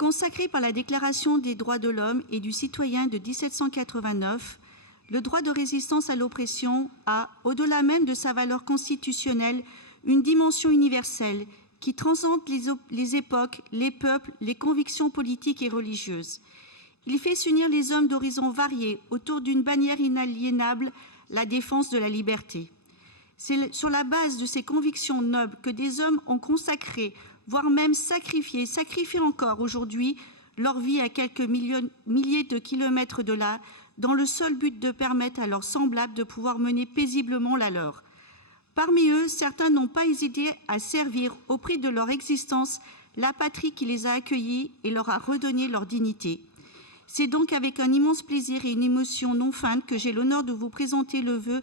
Consacré par la Déclaration des droits de l'homme et du citoyen de 1789, le droit de résistance à l'oppression a, au-delà même de sa valeur constitutionnelle, une dimension universelle qui transcende les époques, les peuples, les convictions politiques et religieuses. Il fait s'unir les hommes d'horizons variés autour d'une bannière inaliénable, la défense de la liberté. C'est sur la base de ces convictions nobles que des hommes ont consacré, voire même sacrifié encore aujourd'hui leur vie à quelques milliers de kilomètres de là, dans le seul but de permettre à leurs semblables de pouvoir mener paisiblement la leur. Parmi eux, certains n'ont pas hésité à servir au prix de leur existence la patrie qui les a accueillis et leur a redonné leur dignité. C'est donc avec un immense plaisir et une émotion non feinte que j'ai l'honneur de vous présenter le vœu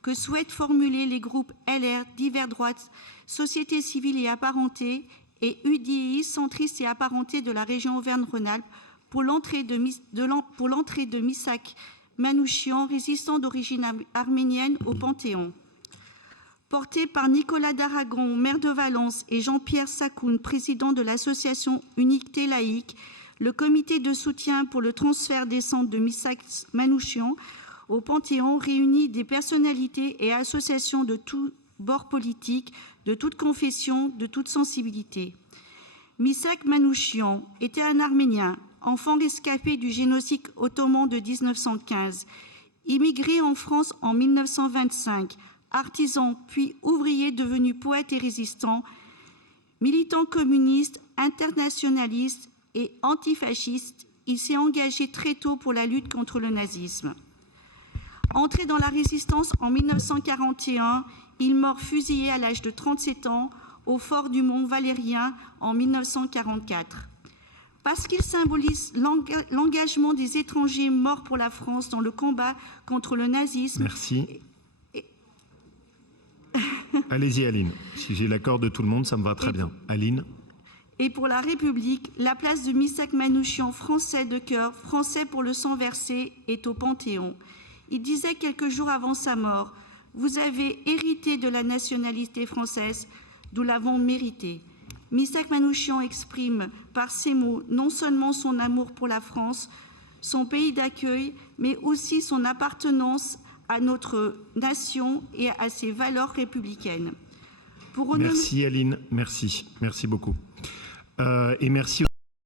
que souhaitent formuler les groupes LR, Divers Droites, Société Civile et Apparentée et UDI, centristes et apparentés de la région Auvergne-Rhône-Alpes, pour l'entrée de Missak Manouchian, résistant d'origine arménienne, au Panthéon. Porté par Nicolas d'Aragon, maire de Valence, et Jean-Pierre Sakoun, président de l'association Unité laïque, le comité de soutien pour le transfert des cendres de Missak Manouchian au Panthéon réunit des personnalités et associations de tous bords politiques, de toute confession, de toute sensibilité. Missak Manouchian était un Arménien, enfant rescapé du génocide ottoman de 1915, immigré en France en 1925, artisan puis ouvrier devenu poète et résistant, militant communiste, internationaliste et antifasciste, il s'est engagé très tôt pour la lutte contre le nazisme. Entré dans la résistance en 1941, il meurt fusillé à l'âge de 37 ans au fort du Mont Valérien en 1944. Parce qu'il symbolise l'engagement des étrangers morts pour la France dans le combat contre le nazisme. Merci. Allez-y, Aline. Si j'ai l'accord de tout le monde, ça me va très bien. Aline. Et pour la République, la place de Missak Manouchian, français de cœur, français pour le sang versé, est au Panthéon. Il disait quelques jours avant sa mort: « Vous avez hérité de la nationalité française, nous l'avons méritée. » Missak Manouchian exprime par ces mots non seulement son amour pour la France, son pays d'accueil, mais aussi son appartenance à notre nation et à ses valeurs républicaines. Merci Aline, merci beaucoup. Et merci.